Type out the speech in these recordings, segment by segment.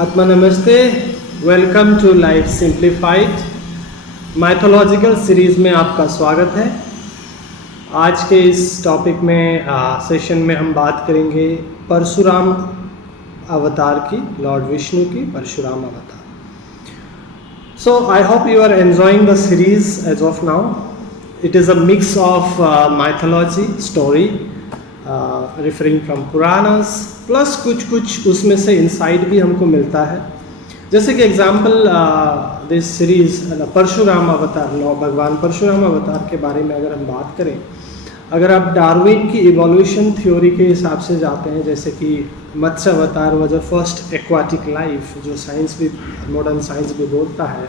आत्मा नमस्ते। Welcome to life simplified mythological series में आपका स्वागत है। आज के इस टॉपिक में सेशन में हम बात करेंगे परशुराम अवतार की, लॉर्ड विष्णु की परशुराम अवतार। So I hope you are enjoying the series as of now. It is a mix of mythology story referring from Puranas, plus कुछ उसमें से इंसाइट भी हमको मिलता है। जैसे कि एग्जाम्पल दिस सीरीज परशुराम अवतार, भगवान परशुराम अवतार के बारे में अगर हम बात करें, अगर आप डार्विन की इवोल्यूशन थ्योरी के हिसाब से जाते हैं, जैसे कि Matsya avatar was a first aquatic life, जो साइंस भी, मॉडर्न साइंस भी बोलता है,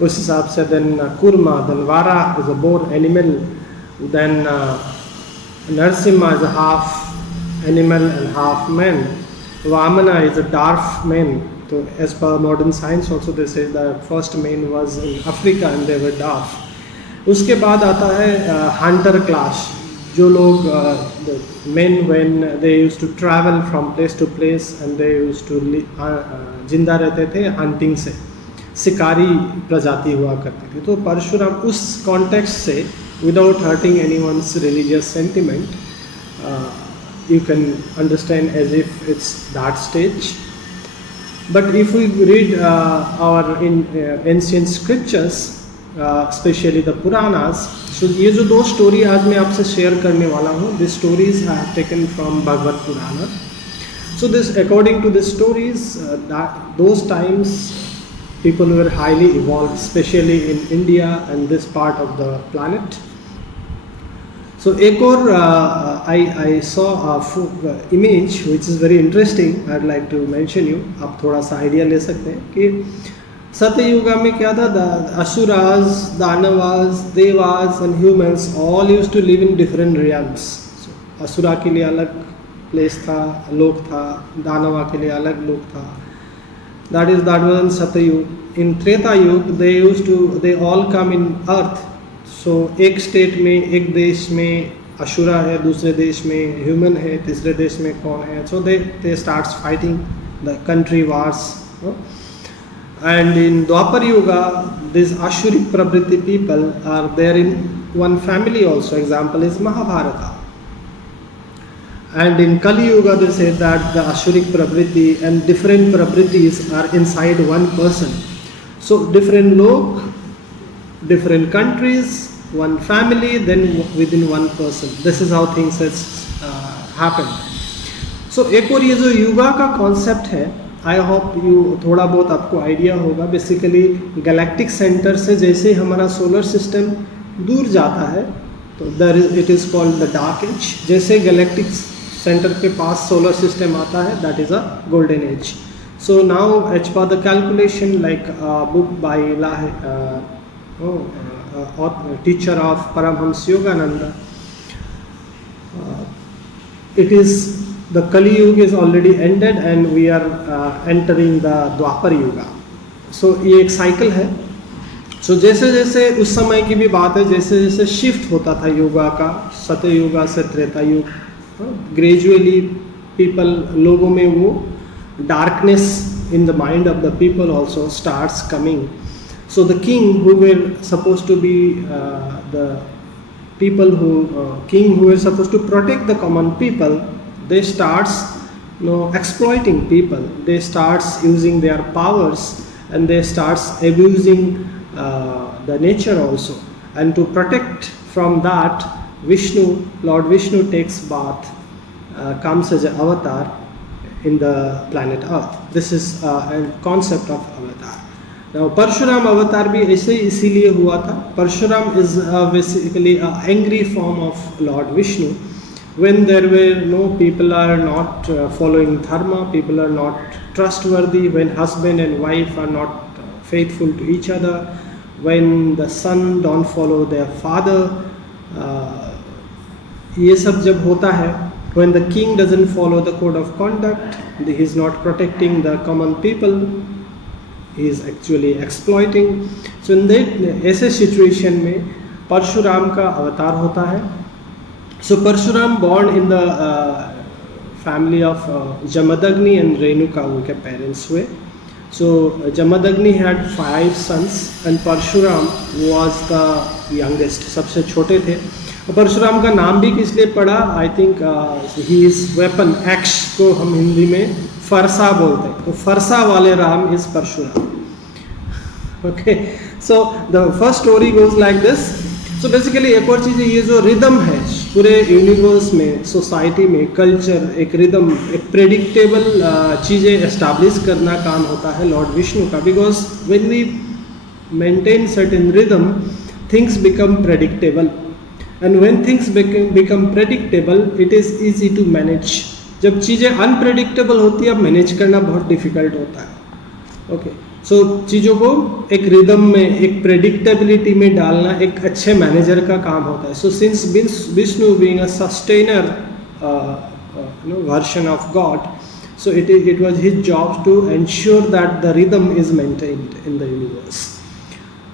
उस हिसाब से then Kurma, then Varaha is a boar animal, then Narasimha is a half animal and half man. Vamana is a dwarf man. So as per modern science also they say the first man was in Africa and they were dwarf. उसके बाद आता है hunter class, जो लोग men when they used to travel from place to place and they used to जिंदा रहते थे hunting से, शिकारी प्रजाति हुआ करती थी। तो परशुराम उस कॉन्टेक्स्ट से, without hurting anyone's religious sentiment, you can understand as if it's that stage. But if we read our ancient scriptures, especially the Puranas, so ये जो दो स्टोरी आज मैं आपसे शेयर करने वाला हूँ, these stories I have taken from Bhagavad Purana. So this, according to the stories, that those times people were highly evolved, especially in India and this part of the planet. So एक और I saw a image which is very interesting. I'd like to mention you. आप थोड़ा सा idea ले सकते हैं कि सत्ययुगा में क्या था, asuras, danavas, Dewas and humans all used to live in different realms. So asura के लिए अलग प्लेस था, लोक था, दानवा के लिए अलग लोक था. That was in Satyug. In Treta Yug, they all come in earth. So एक स्टेट में, एक देश में असुरा है, दूसरे देश में ह्यूमन है, तीसरे देश में कौन है. So they starts fighting the country wars. And in Dwapar Yuga, these Ashuric Prabriti people are there in one family also. Example is Mahabharata. And in Kali Yuga they say that the Ashuric Prabriti and different Prabritis are inside one person. So different lok, different countries, one family, then within one person. This is how things has happened. So एक और ये जो युगा का concept है, आई hope you थोड़ा बहुत आपको idea होगा. बेसिकली गैलेक्टिक सेंटर से जैसे हमारा सोलर सिस्टम दूर जाता है, तो it is called the dark age. जैसे गैलेक्टिक सेंटर के पास सोलर सिस्टम आता है, that is a golden age. So now as per the calculation, like a book by teacher of Paramhams Yogananda, it is the Kali Yuga is already ended and we are entering the Dwapar Yuga. So ये एक cycle है. So जैसे जैसे उस समय की भी बात है, जैसे जैसे शिफ्ट होता था युगा का, सत्य युगा से त्रेता युग, ग्रेजुअली पीपल, लोगों में वो darkness in the mind of the people also starts coming. So the king who were supposed to be the people king who were supposed to protect the common people, they starts exploiting people. They starts using their powers and they starts abusing the nature also. And to protect from that, Lord Vishnu takes bath, comes as an avatar in the planet Earth. This is a concept of avatar. Now Parshuram avatar भी ऐसे इसीलिए हुआ था. Parshuram is basically an angry form of Lord Vishnu. When there were people are not following dharma, people are not trustworthy, when husband and wife are not faithful to each other, when the son don't follow their father, ये सब जब होता है, when the king doesn't follow the code of conduct, he is not protecting the common people, he is actually exploiting. So in that ऐसे situation में परशुराम का अवतार होता है. So Parshuram born in the family of Jamadagni and Renuka उनके parents हुए. So Jamadagni had 5 sons and Parshuram was the youngest, सबसे छोटे थे. परशुराम का नाम भी किस लिए पड़ा? I think he is weapon, x को हम हिंदी में फरसा बोलते हैं, तो फरसा वाले Ram is Parashuram. Okay, so the first story goes like this. So basically एक और चीज़ है, ये जो रिदम है पूरे यूनिवर्स में, सोसाइटी में, कल्चर, एक रिदम, एक प्रेडिक्टेबल चीज़ें एस्टैब्लिश करना काम होता है लॉर्ड विष्णु का. Because when we maintain certain rhythm, things become predictable, and when things become predictable it is easy to manage. जब चीज़ें अनप्रेडिक्टेबल होती है, अब मैनेज करना बहुत डिफिकल्ट होता है. ओके, सो चीज़ों को एक रिदम में, एक प्रेडिक्टेबिलिटी में डालना एक अच्छे मैनेजर का काम होता है. So since Vishnu being a sustainer version of God, so it was his job to ensure that the rhythm is maintained in the universe.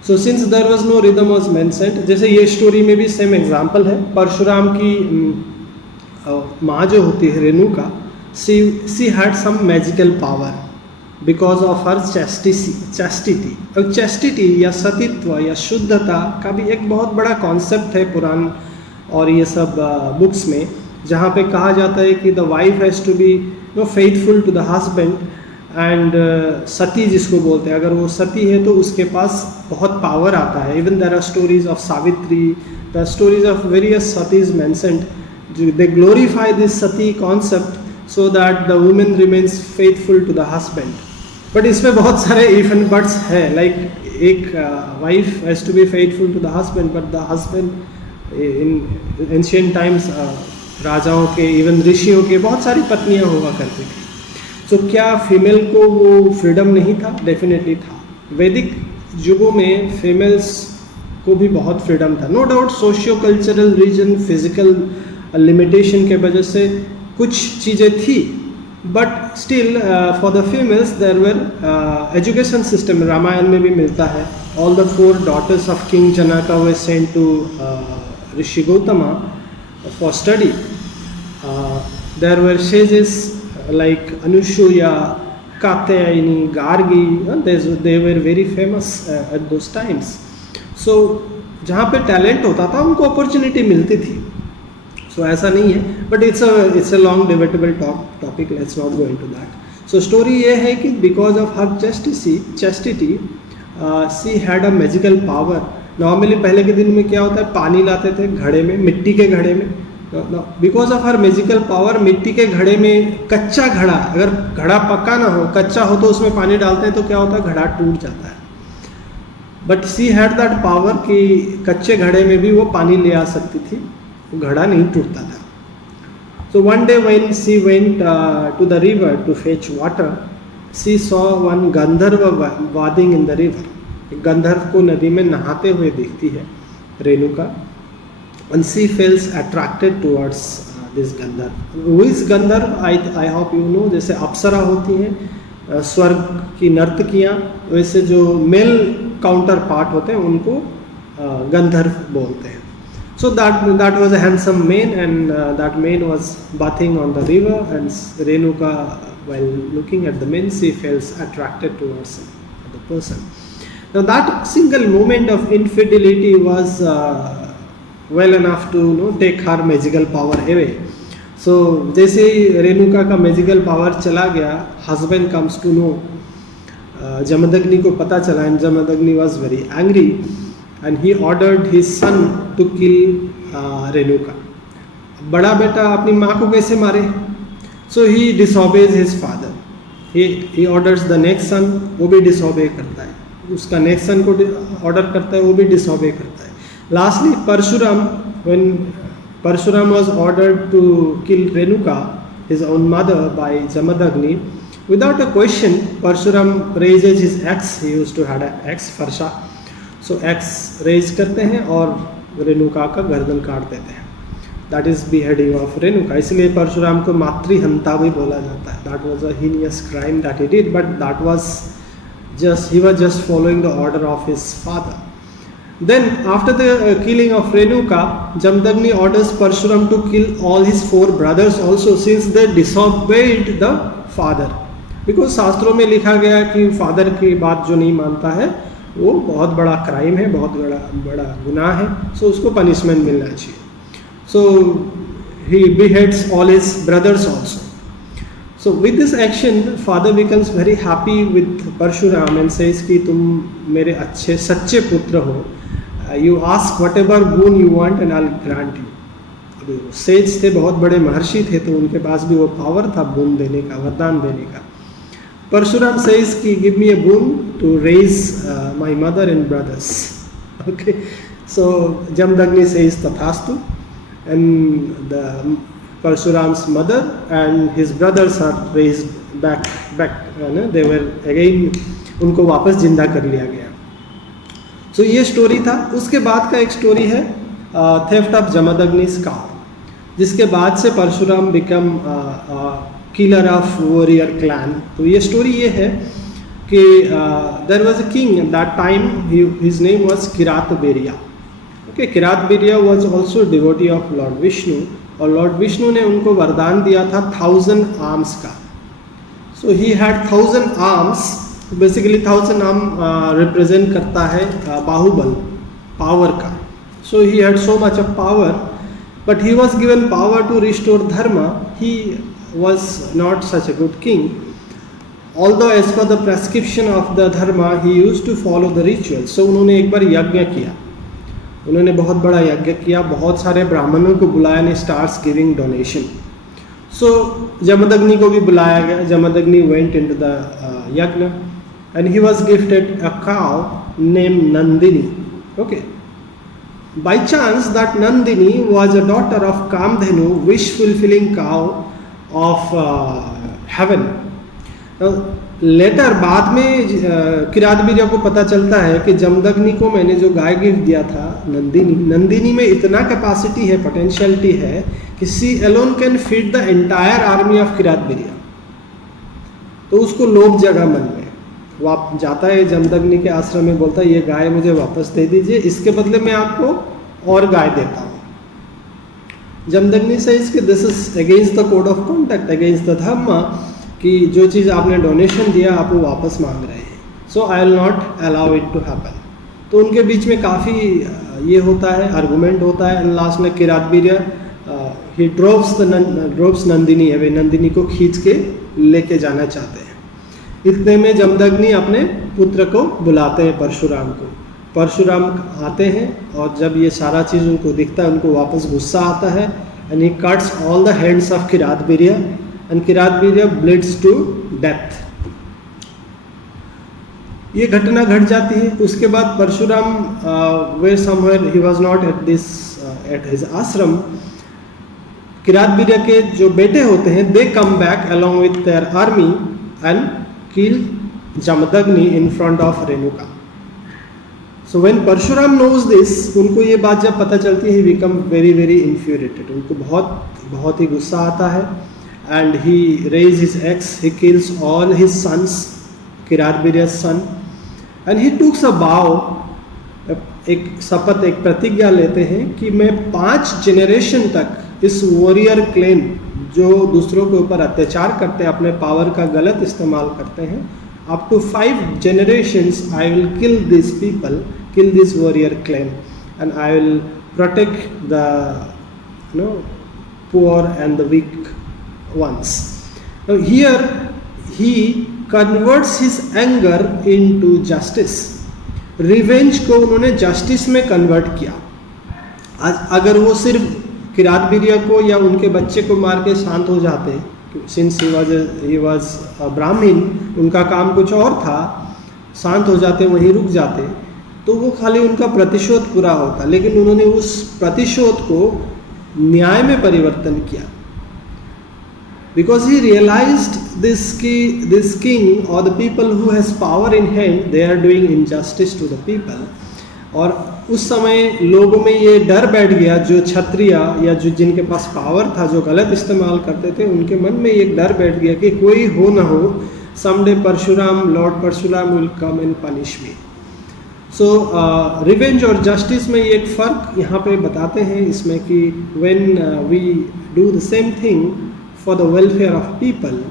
So since there was no rhythm was mentioned, जैसे ये story में भी same example है. परशुराम की माँ जो होती है Renuka, she had some magical power because of her chastity. और चैस्टिटी या सतीत्व या शुद्धता का भी एक बहुत बड़ा कॉन्सेप्ट है पुराण और ये सब बुक्स में, जहाँ पे कहा जाता है कि the wife has to be faithful to the husband and sati जिसको बोलते हैं, अगर वो सती है तो उसके पास बहुत पावर आता है. Even there are stories of Savitri, the stories of various satis mentioned. They glorify this sati concept so that the woman remains faithful to the husband. But इसमें बहुत सारे इफ एंड बट्स है. लाइक एक wife has to be faithful to the husband, but the husband in ancient times राजाओं के, even ऋषियों के बहुत सारी पत्नियां हुआ करती थी. सो क्या फीमेल को वो फ्रीडम नहीं था? डेफिनेटली था. वैदिक युगों में फीमेल्स को भी बहुत फ्रीडम था, no doubt. Socio cultural reason, physical limitation के वजह से कुछ चीज़ें थी, but still for the females there were education system. Ramayana में भी मिलता है. All the 4 daughters of king Janaka were sent to Rishi Gautama for study. There were sages like Anusuya, Katyayani, Gargi, they were very famous at those times. So जहाँ पे talent होता था उनको opportunity मिलती थी. सो ऐसा नहीं है, but it's a long debatable topic, let's not go into that. So story ये है कि because of her chastity she had a magical power. Normally पहले के दिन में क्या होता है, पानी लाते थे घड़े में, मिट्टी के घड़े में. Because of her magical power, मिट्टी के घड़े में, कच्चा घड़ा, अगर घड़ा पक्का ना हो, कच्चा हो तो उसमें पानी डालते हैं तो क्या होता है, घड़ा टूट जाता है. But she had that power कि कच्चे घड़े में भी वो पानी ले आ सकती थी, घड़ा नहीं टूटता था. So one day when she went to the river to fetch water, she saw one Gandharva bathing in the river. गंधर्व को नदी में नहाते हुए देखती है Renuka, and she feels attracted towards this Gandharv. Who is Gandharv? I hope you know. जैसे अप्सरा होती हैं स्वर्ग की नर्तकियाँ, वैसे जो मेल काउंटर पार्ट होते हैं उनको गंधर्व बोलते हैं. So that was a handsome man, and that man was bathing on the river, and Renuka, while looking at the man, she feels attracted towards the person. Now that single moment of infidelity was well enough to take her magical power away. So जैसे ही रेणुका का magical power चला गया, husband comes to know, Jamadagni को पता चला, and Jamadagni was very angry. And he ordered his son to kill Renuka. बड़ा बेटा अपनी माँ को कैसे मारे? So he disobeys his father. He orders the next son, वो भी disobey करता है. उसका next son को order करता है, वो भी disobey करता है. Lastly, Parshuram, when Parshuram was ordered to kill Renuka, his own mother, by Jamadagni, without a question, Parshuram raises his axe. He used to have an axe, Farsha. So axe raise करते हैं और रेणुका का गर्दन काट देते हैं. That is beheading of Renuka. इसलिए परशुराम को मातृहंता भी बोला जाता है. That was a heinous crime that he did, but that was just, he was just following the order of his father. Then after the killing of Renuka, Jamdagni orders Parshuram to kill all his 4 brothers also, since they disobeyed the father. Because शास्त्रों में लिखा गया है कि father की बात जो नहीं मानता है वो बहुत बड़ा क्राइम है, बहुत बड़ा गुनाह है, सो उसको पनिशमेंट मिलना चाहिए. So he beheads all his brothers also. So with this action, father becomes very happy with Parshuram and says कि तुम मेरे अच्छे सच्चे पुत्र हो. You ask whatever boon you want and I'll grant you. अभी सेज थे, बहुत बड़े महर्षि थे, तो उनके पास भी वो पावर था boon देने का, वरदान देने का. Parshuram says कि give me a boon to raise my mother and brothers. Okay, so Jamdagni says tathastu, and the Parshuram's mother and his brothers are raised back. They were again, उनको वापस जिंदा कर लिया गया. So ये story था. उसके बाद का एक स्टोरी है थेफ्ट ऑफ जमदग्नि's cow, जिसके बाद से Parshuram become killer of warrior clan. तो ये स्टोरी ये है कि there was a king at that time, his name was Kirat Beria. Okay, Kirat Beria was also devotee of lord Vishnu, और लॉर्ड विष्णु ने उनको वरदान दिया था 1000 आर्म्स का. So he had 1000 arms. Basically 1000 arm represent करता है बाहुबल, पावर का. So he had so much of power, but he was given power to restore dharma. He was not such a good king, although as per the prescription of the dharma he use to follow the ritual. So उन्होंने एक बार यज्ञ किया, उन्होंने बहुत बड़ा यज्ञ किया, बहुत सारे ब्राह्मणों को बुलाया, ने स्टार्ट्स गिविंग डोनेशन. सो जमदग्नि को भी बुलाया गया. जमदग्नि वेंट इनटू द यज्ञ and he was gifted a cow named Nandini. Okay, by chance that Nandini was a daughter of Kamdhenu, wish fulfilling cow of heaven. Now later, बाद में किरात बीरिया को पता चलता है कि जमदग्नि को मैंने जो गाय गिफ्ट दिया था नंदिनी में इतना कैपेसिटी है, पोटेंशियलिटी है कि sea alone can feed the entire army of Kirat बीरिया. तो उसको लोभ जगा मन में, वो आप जाता है जमदग्नि के आश्रम में, बोलता है ये गाय मुझे वापस दे दीजिए, इसके बदले मैं आपको और गाय देता हूँ. जमदग्नि से इसके this is against the code of conduct, against the धर्म, कि जो चीज़ आपने डोनेशन दिया आप वो वापस मांग रहे हैं. So I will not allow it to happen. तो उनके बीच में काफ़ी ये होता है, आर्गूमेंट होता है. एंड लास्ट में Kirat Beria he drops Nandini away, Nandini को खींच के लेके जाना चाहते हैं. इतने में जमदग्नि अपने पुत्र को बुलाते हैं, परशुराम को. परशुराम आते हैं और जब ये सारा चीज़ उनको दिखता है, उनको वापस गुस्सा आता है. And he cuts all the hands of Kirat बीरिया and Kirat बीरिया bleeds to death. ये घटना घट जाती है. उसके बाद Parshuram were somewhere, he was not at his ashram. Kirat Beria के जो बेटे होते हैं, they come back along with their army and kill Jamadagni in front of Renuka. So when Parshuram knows this, उनको ये बात जब पता चलती है, he become very very infuriated. उनको बहुत ही गुस्सा आता है. And he raise his axe, he kills all his sons, Kirat बीरिया's son, and he took a vow, एक शपथ, एक प्रतिज्ञा लेते हैं कि मैं 5 जनरेशन तक इस वॉरियर क्लेन जो दूसरों के ऊपर अत्याचार करते हैं, अपने पावर का गलत इस्तेमाल करते हैं, up to 5 generations I will kill this people, kill this warrior clan, and I will protect the poor and the weak ones. Here he converts his anger into justice. Revenge को उन्होंने justice में convert किया. अगर वो सिर्फ किरात बीरिया को या उनके बच्चे को मार के शांत हो जाते, सिंस ही वाज ब्राह्मण, उनका काम कुछ और था, शांत हो जाते, वहीं रुक जाते, तो वो खाली उनका प्रतिशोध पूरा होता. लेकिन उन्होंने उस प्रतिशोध को न्याय में परिवर्तन किया. Because he realised this king और the people who has power in hand, they are doing injustice to the people. और उस समय लोगों में ये डर बैठ गया, जो क्षत्रिय या जो जिनके पास पावर था, जो गलत इस्तेमाल करते थे, उनके मन में एक डर बैठ गया कि कोई हो ना हो, someday Parashuram, lord Parashuram will come and punish me. So revenge और जस्टिस में एक फ़र्क यहाँ पे बताते हैं इसमें कि when we do the same thing for the welfare of people,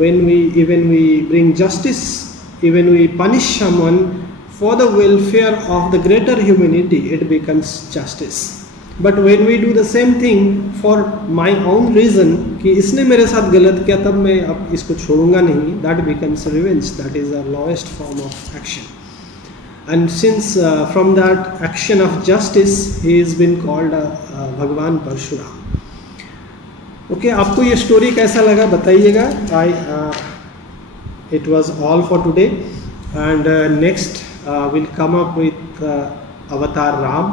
when we bring justice, even we punish someone for the welfare of the greater humanity, it becomes justice. But when we do the same thing for my own reason कि इसने मेरे साथ गलत किया तब मैं अब इसको छोड़ूंगा नहीं, that becomes revenge. That is the lowest form of action. And since from that action of justice he has been called भगवान परशुराम. ओके, आपको ये स्टोरी कैसा लगा बताइएगा. It was all for today and next will come up with अवतार राम.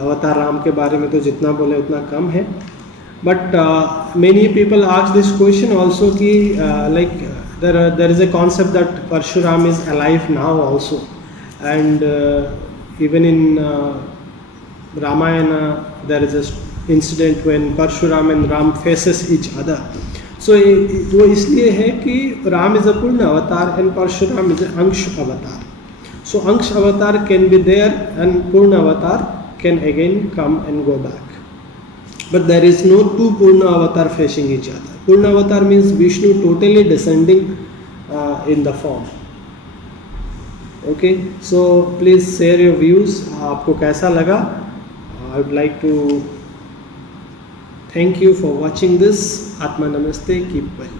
अवतार राम के बारे में तो जितना बोले उतना कम है, but many people ask this question also कि like there is a concept that Parshuram is alive now also, and even in Ramayana there is a incident when Parshuram and Ram faces each other. So वो इसलिए है कि राम इज अ पूर्ण अवतार and Parshuram is a अंश अवतार. सो अंश अवतार can be there and purna avatar can again come and go back, but there is no two purna avatar facing each other. Purna avatar means Vishnu totally descending in the form. Okay, so please share your views. आपको कैसा लगा? I would like to thank you for watching this. Atma Namaste. Keep well.